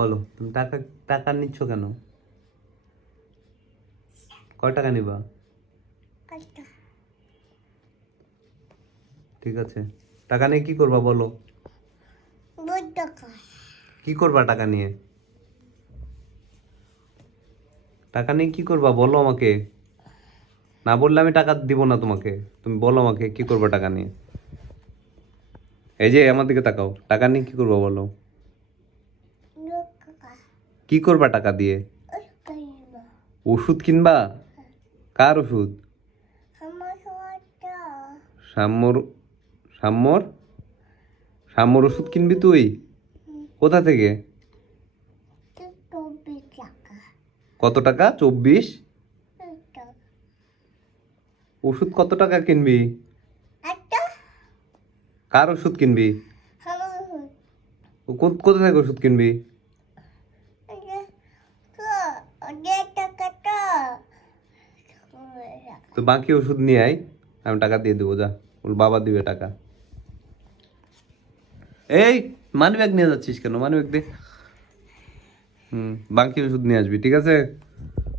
বলো তুমি টাকা টাকা নিচ্ছ কেন? কয় টাকা নিবা? ঠিক আছে, টাকা নিয়ে কি করবা বলো? কি করবা টাকা নিয়ে? টাকা নিয়ে কি করবা বলো আমাকে। না বললে আমি টাকা দিব না তোমাকে। তুমি বলো আমাকে কি করবা টাকা নিয়ে। এই যে আমার দিকে তাকাও, টাকা নিয়ে কি করবা বলো। কি করবা টাকা দিয়ে? ওষুধ কিনবা? কার ওষুধ? সাম্যর সাম্যর সাম্যর ওষুধ কিনবি তুই? কোথা থেকে? কত টাকা? 24? ওষুধ কত টাকা কিনবি? কার ওষুধ কিনবি? কোথা থেকে ওষুধ কিনবি? তো বাকি ওষুধ নিয়ে আয়, আমি টাকা দিয়ে দেবো। যা, ওর বাবা দিবে টাকা। এই মানি ব্যাগ নিয়ে যাচ্ছিস কেন? মানি ব্যাগ দে। বাকি ওষুধ নিয়ে আসবি, ঠিক আছে?